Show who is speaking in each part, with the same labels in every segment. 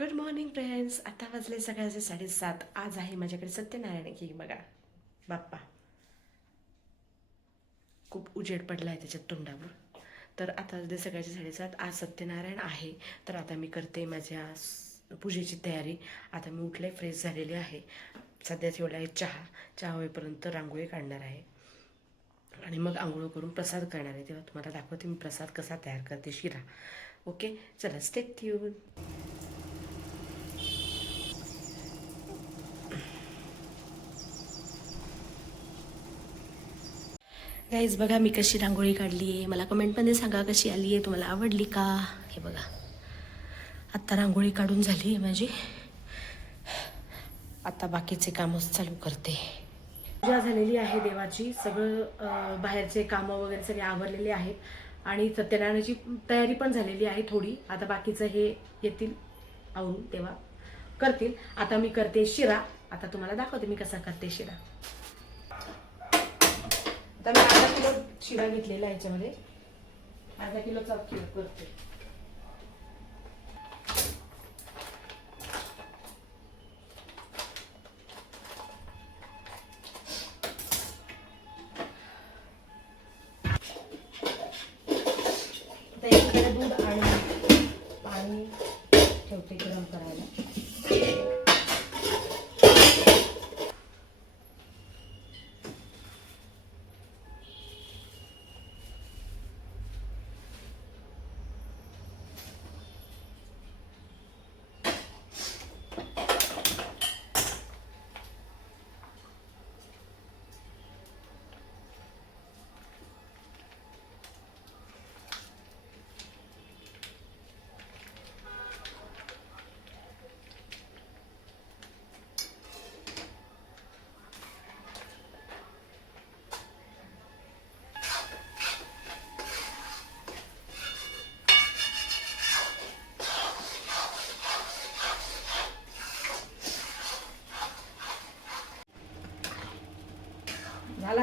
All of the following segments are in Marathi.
Speaker 1: गुड मॉर्निंग फ्रेंड्स आता वाजले सकाळचे साडेसात. आज आहे माझ्याकडे सत्यनारायण की बघा. बाप्पा. खूप उजेड पडला आहे त्याच्या तोंडावर. तर आता वाजले सकाळचे साडेसात. आज सत्यनारायण आहे. तर आता मी करते माझ्या पूजेची तयारी. आता मी उठले फ्रेश झालेले आहे. सध्या ठेवला आहे चहा. चहा होईपर्यंत रांगोळी काढणार आहे. आणि मग आंघोळ करून प्रसाद करणार आहे. तेव्हा तुम्हाला दाखवते मी प्रसाद कसा तयार करते शिरा. ओके? चला स्टेक ट्यून गाईज बघा मी कशी रांगोळी काढली आहे. मला कमेंटमध्ये सांगा कशी आली आहे. तुम्हाला आवडली का? हे बघा. आत्ता रांगोळी काढून झाली आहे माझी. आता बाकीचे कामच चालू करते. पूजा झालेली आहे देवाची. सगळं बाहेरचे कामं वगैरे सगळे आवरलेले आहेत. आणि सत्यनारायणाची तयारी पण झालेली आहे थोडी. आता बाकीचं हे येतील. आवरून तेव्हा करतील. आता मी करते शिरा. आता तुम्हाला दाखवते मी कसा करते शिरा. आता मी अर्धा किलो शिरा घेतलेला याच्यामध्ये. अर्धा किलो चौक करते.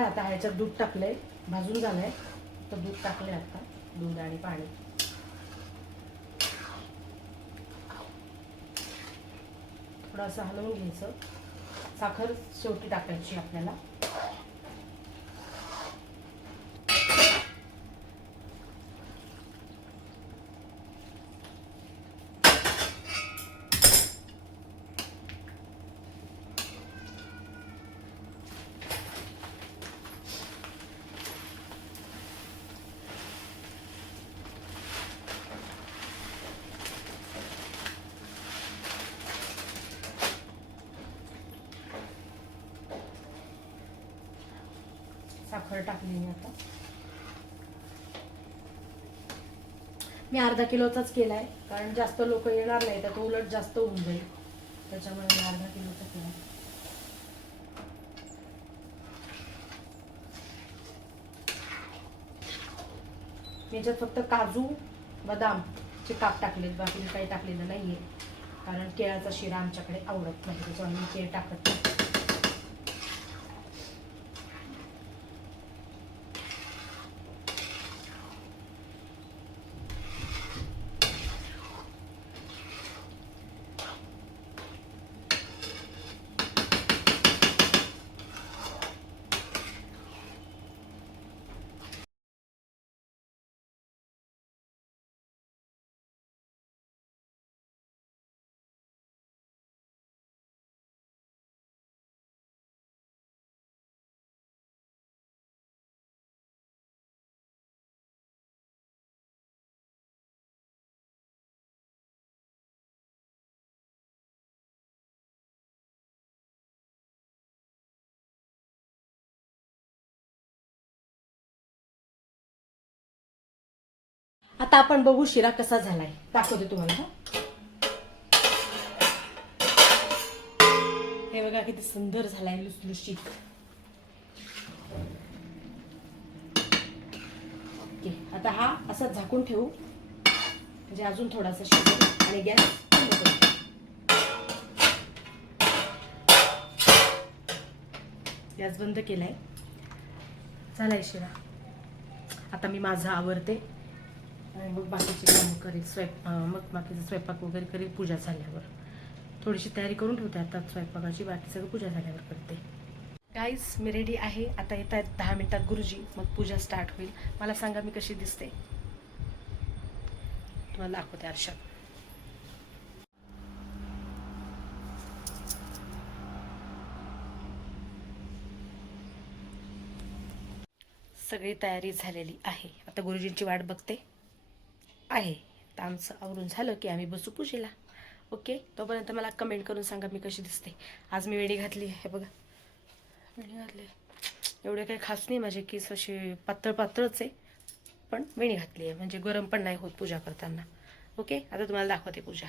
Speaker 1: आता ह्याच्यात दूध टाकलंय भाजून झालंय. तर दूध टाकलंय आता दूध आणि पाणी. थोडंसं हलवून घ्यायचं. साखर शेवटी टाकायची आपल्याला. साखर टाकली मी आता. मी अर्धा किलोचाच केलाय कारण जास्त लोक येणार नाही तर तो उलट जास्त होऊन जाईल. त्याच्यामुळे मी अर्धा किलोचा केला याच्यात फक्त काजू बदाम चे काप टाकलेत बाकी काही टाकलेलं नाहीये. कारण केळाचा शिरा आमच्याकडे आवडत नाही त्याच्यामुळे मी केळ टाकत नाही. आता आपण बघू शिरा कसा झालाय. दाखवते तुम्हाला हे. बघा किती सुंदर झालाय लुसलुशीत. ओके आता हा असा झाकून ठेवू. म्हणजे अजून थोडासा शिजेल आणि गॅस बंद करू. गॅस बंद केलाय. झालाय शिरा. आता मी माझा आवरते. आणि मग बाकीचे कामं करेल स्वयं मग बाकीचा स्वयंपाक वगैरे करेल पूजा झाल्यावर. थोडीशी तयारी करून ठेवते आता स्वयंपाकाची बाकी सगळं पूजा झाल्यावर करते. गाईज मी रेडी आहे. आता येत आहेत दहा मिनिटात गुरुजी. मग पूजा स्टार्ट होईल. मला सांगा मी कशी दिसते. तुम्हाला दाखवते आरशात. सगळी तयारी झालेली आहे. आता गुरुजींची वाट बघते. आहे. तर आमचं आवरून झालं की आम्ही बसू पूजेला. ओके? तोपर्यंत मला कमेंट करून सांगा मी कशी दिसते. आज मी वेडी घातली आहे बघा. वेणी घातली एवढे काही खास नाही माझे केस असे पातळ पातळच आहे. पण वेणी घातली आहे. म्हणजे गरम पण नाही होत पूजा करताना. ओके? आता तुम्हाला दाखवते पूजा.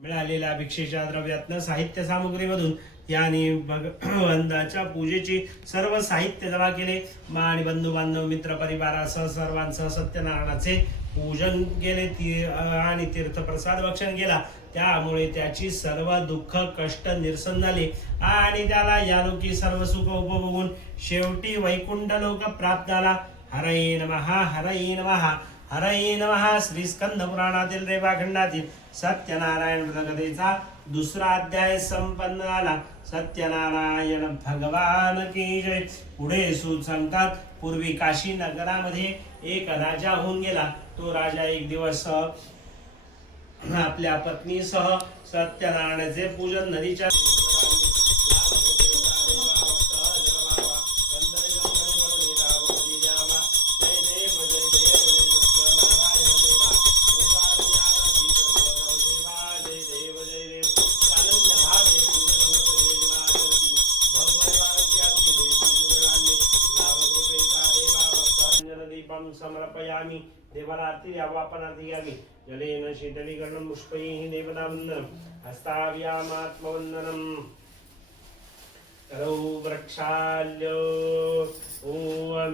Speaker 2: मिळालेल्या भिक्षेच्या द्रव्यातनं साहित्य सामुग्रीमधून यांनी भगवंताच्या पूजेची सर्व साहित्य जमा केले. मा आणि बंधू बांधव मित्र परिवारासह सर्वांसह सत्यनारायणाचे पूजन केले. ती आणि तीर्थप्रसाद भक्षण केला. त्यामुळे त्याची सर्व दुःख कष्ट निरसन झाले. आणि त्याला यालोकी सर्व सुख उपभोगून शेवटी वैकुंठ लोक प्राप्त झाला. हरये नमहा हरये नमहा हरये नमहा श्री स्कंद पुराणातील रेवाखंडातील सत्यनारायण व्रतकथेचा दुसरा अध्याय संपन्न झाला. सत्यनारायण भगवान की जय. पुढे सांगतात पूर्वी काशी नगरामध्ये एक राजा होऊन गेला. तो राजा एक दिवस आपल्या पत्नीसह सत्यनारायणाचे पूजन नदीच्या देवरात्रि अवापनार्थयामि जलेन शीतलीकरणं पुष्पैः देवतावन्दनं हस्ताव्यामात्मवन्दनम् करौ वृक्षाल्यो ॐ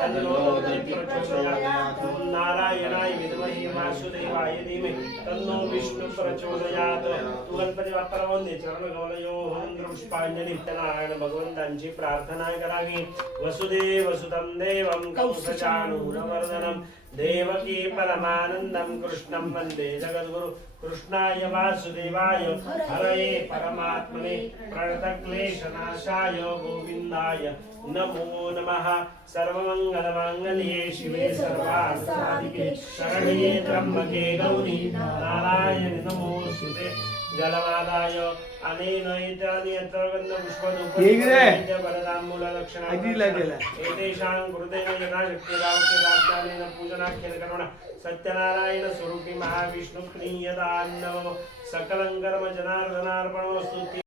Speaker 2: तन्नो दन्ति प्रचोदयात् ॐ नारायणाय विद्महे वासुदेवाय धीमहि तन्नो विष्णु प्रचोदयात् तू गणपती बाप्पाला वंदे चरण गवलयो होंद्र पुष्पांजली नारायण भगवंतांची प्रार्थना करावी वसुदेव सुतं देवं कंसचाणूरमर्दनं देवकी परमानन्दं कृष्णं वन्दे जगद्गुरु कृष्णाय वासुदेवाय हरये परमात्मने प्रणतक्लेशनाशाय गोविन्दाय नमो नमः सर्वमङ्गलमाङ्गल्ये शिवे सर्वार्थसाधिके शरण्ये त्र्यम्बके गौरी नारायण नमोऽस्तुते जलमादाय अनेन एतानि यत्र
Speaker 3: इकडे.
Speaker 2: वरदाम्बूललक्षणानि
Speaker 3: अजिला गेला.
Speaker 2: एतेषां कृते यथा शक्तिरावत्यदात्मानेन पूजनाख्यकर्मण सत्यनारायण स्वरूपी महाविष्णु प्रीयदान्नव सकलं कर्म जनार्दनार्पणमस्तु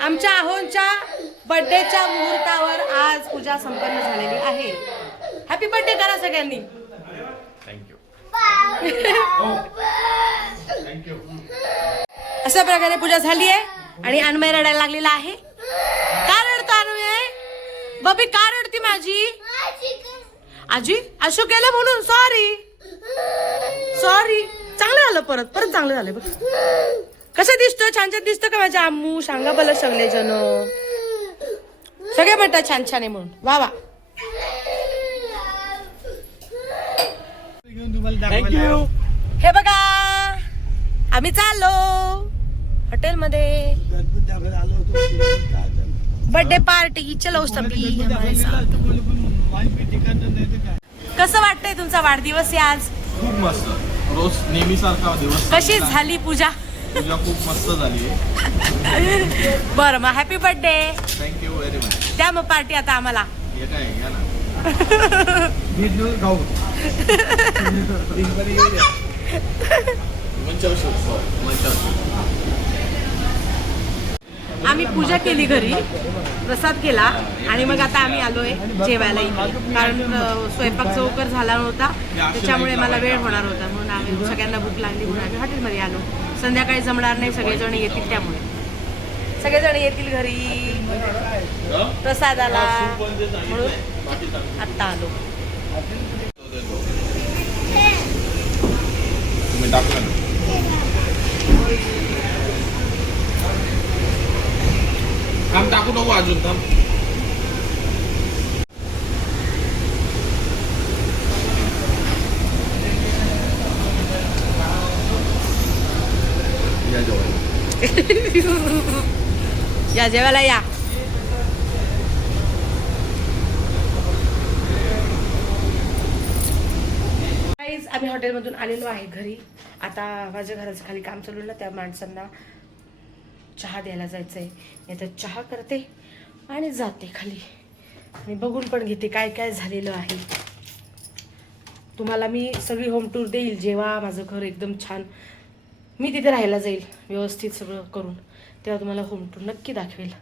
Speaker 1: आमच्या आहोंच्या बर्थडेच्या मुहूर्तावर आज पूजा संपन्न झालेली आहे. हॅपी बर्थडे करा सगळ्यांनी.
Speaker 4: थँक्यू
Speaker 1: अशा प्रकारे पूजा झाली आहे आणि अन्मय रडायला लागलेला आहे. का रडतो अन्मय बबी का रडती माझी? आजी अशोक केलं म्हणून सॉरी सॉरी चांगलं झालं परत. परत चांगलं झालं बघ. कसं दिसतं? छान छान दिसतं का माझ्या आम्मू? सांगा बल सगळे जण सगळे म्हणतात छान छान आहे म्हणून. वा वा. हे बघा आम्ही चाललो
Speaker 3: काय झालं?
Speaker 1: बर्थडे पार्टी चलो सभी.
Speaker 3: तर काय
Speaker 1: कसं वाटतंय तुमचा वाढदिवस आज?
Speaker 4: खूप मस्त. रोज नेहमीसारखा दिवस.
Speaker 1: कशी झाली पूजा?
Speaker 4: पूजा खूप मस्त झाली
Speaker 1: बरं मग happy birthday
Speaker 4: thank you very much
Speaker 1: द्या मग पार्टी आता आम्हाला.
Speaker 4: हे काय घ्या ना.
Speaker 3: मीठ घेऊन खाऊ दिनभर येऊ द्या.
Speaker 4: मंचावर शोध मंचावर शोध.
Speaker 1: आम्ही पूजा केली घरी प्रसाद केला आणि मग आता आम्ही आलोय जेवायला कारण अ, स्वयंपाक चौकर झाला नव्हता. त्याच्यामुळे मला वेळ होणार होता. म्हणून आम्ही सगळ्यांना भूक लागली म्हणून आम्ही हॉटेलमध्ये आलो. संध्याकाळी जमणार नाही सगळेजण येतील त्यामुळे. सगळेजण येतील घरी. प्रसादाला. म्हणून आत्ता आलो.
Speaker 4: काम टाकू नको अजून थांब. या जेवायला
Speaker 1: या जेवायला या आम्ही हॉटेलमधून आलेलो आहे घरी. आता माझ्या घराचं खाली काम चालू ना त्या माणसांना चहा द्यायला जायचं आहे मी आता चहा करते आणि जाते खाली. आणि बघून पण घेते काय काय झालेलं आहे. तुम्हाला मी सगळी होम टूर देईल जेव्हा माझं घर एकदम छान मी तिथे राहायला जाईल व्यवस्थित सगळं करून. तेव्हा तुम्हाला होम टूर नक्की दाखवेल.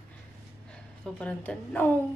Speaker 1: तोपर्यंत नो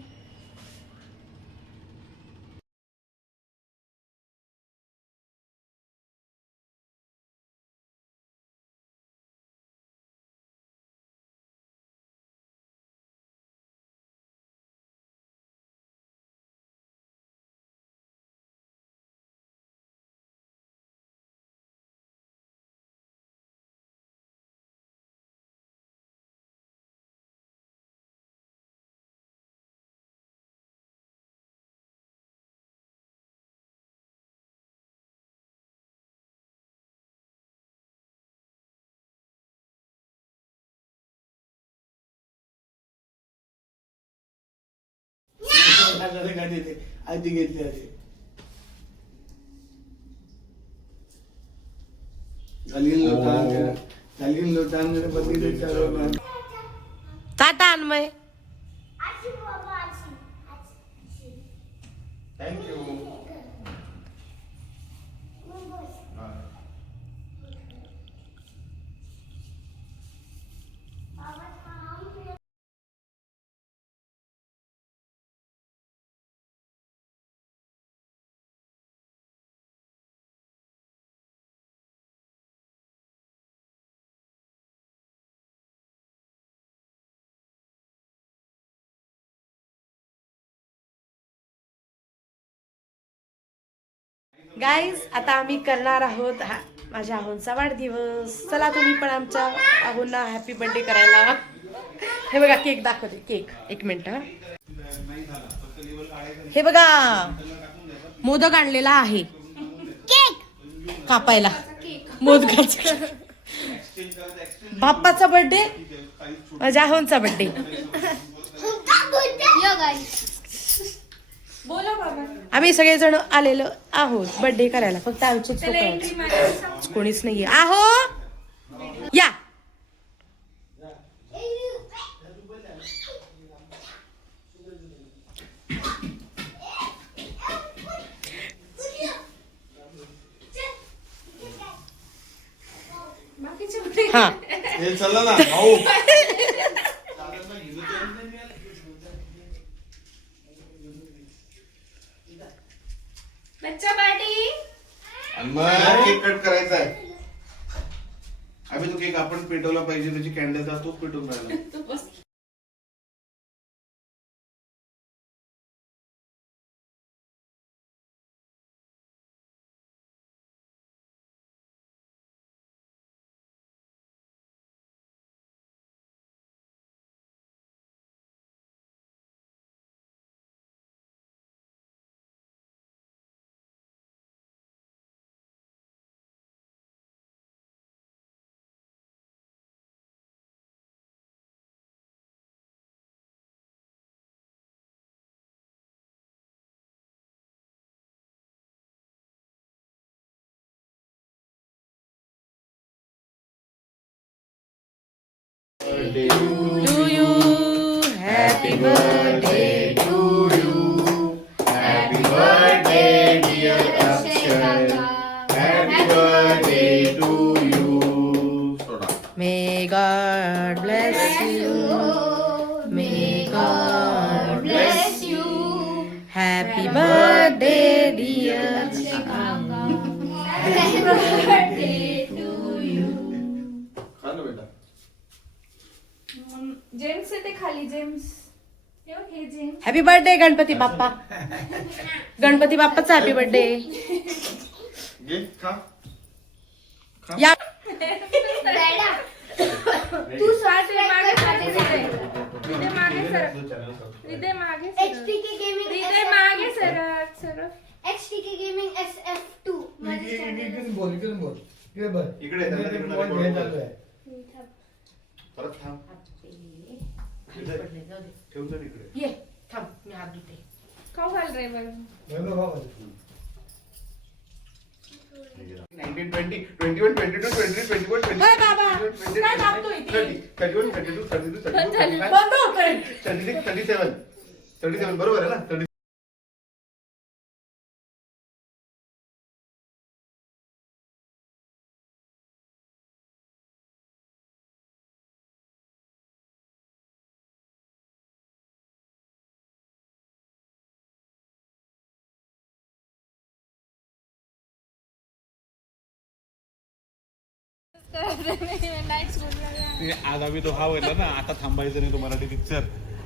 Speaker 3: खाल्लं का देते आधी घेतली आधी. झाली लोटान झाली लोटान बदली चालू
Speaker 1: टाटा अन्मय
Speaker 4: थँक्यू
Speaker 1: गाईज आता आम्ही करणार आहोत हा माझ्या आहोंचा वाढदिवस. चला तुम्ही पण आमच्या आहोंना हॅपी बर्थडे करायला. हे बघा केक दाखवते. केक एक मिनिट हं. हे बघा मोदक आणलेला आहे. कापायला. मोदकाचा. बाप्पाचा बर्थडे माझ्या आहोंचा बर्थडे आम्ही सगळेजण आलेलो आहोत. बर्थडे करायला. फक्त आमचेच आहेत. कोणीच नाहीये. आहो! या. हा.
Speaker 4: मग? केक कट करायचा आहे. आम्ही तो केक आपण पेटवला पाहिजे त्याची कॅन्डल तोच पेटवून राहिला.
Speaker 1: birthday to
Speaker 4: you. Happy birthday to you. Happy birthday, dear Akshay.
Speaker 1: Happy birthday to you. May God bless
Speaker 5: you.
Speaker 1: May God bless you.
Speaker 5: Happy birthday,
Speaker 4: dear Akshay.
Speaker 5: Happy birthday. खाली जेम्स हे
Speaker 1: हॅपी बर्थडे गणपती बाप्पा गणपती बाप्पाचा हॅपी बर्थडे
Speaker 4: घे खा
Speaker 1: या.
Speaker 5: तू श्वास घे, मागे मागे सरक. हृदय मागे सरक हृदय मागे सरक.
Speaker 6: HTK Gaming
Speaker 5: हृदय मागे सरक सरक
Speaker 6: HTK Gaming SF2 माझे channel
Speaker 3: बोल इकडे बोल. इकडे बघ.
Speaker 4: इकडे, त्यांना
Speaker 3: इकडे
Speaker 4: तिकडे
Speaker 3: बोल,
Speaker 4: बोल.
Speaker 3: हे चालू आहे.
Speaker 4: परत थांब ठेवून जा इकडे
Speaker 1: ये थांब मी हात धुते
Speaker 5: खाऊ घाल रे बघ
Speaker 3: हे बघ बाबा.
Speaker 4: 19, 20, 21, 22, 23, 24, 25,
Speaker 1: काय बाबा?
Speaker 4: 26, 27,
Speaker 1: काय दाबतोय ते?
Speaker 4: 30, 31, 32, 32, 33, 35,
Speaker 1: बंद होतोय
Speaker 4: 36, 37. 37 बरोबर आहे ना 37.
Speaker 7: आज आम्ही तो हा होईल ना आता थांबायचं नाही तो मराठी पिक्चर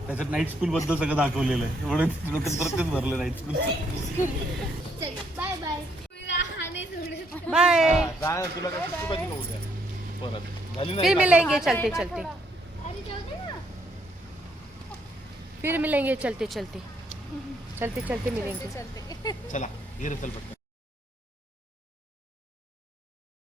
Speaker 7: त्याच्यात नाईट स्कूल बद्दल सगळं दाखवलेलं आहे. म्हणून डोक्यात परत तेच भरलं night school
Speaker 6: bye bye
Speaker 1: bye
Speaker 7: तुला काय सुट्टी पाहिजे का उद्या? परत. झाली
Speaker 1: फिर मिलेंगे चलते चलते.
Speaker 6: अरे जाऊ दे ना.
Speaker 1: फिर मिलेंगे चलते चलते. चलते चलते मिलेंगे
Speaker 7: चला रे चल पटकन.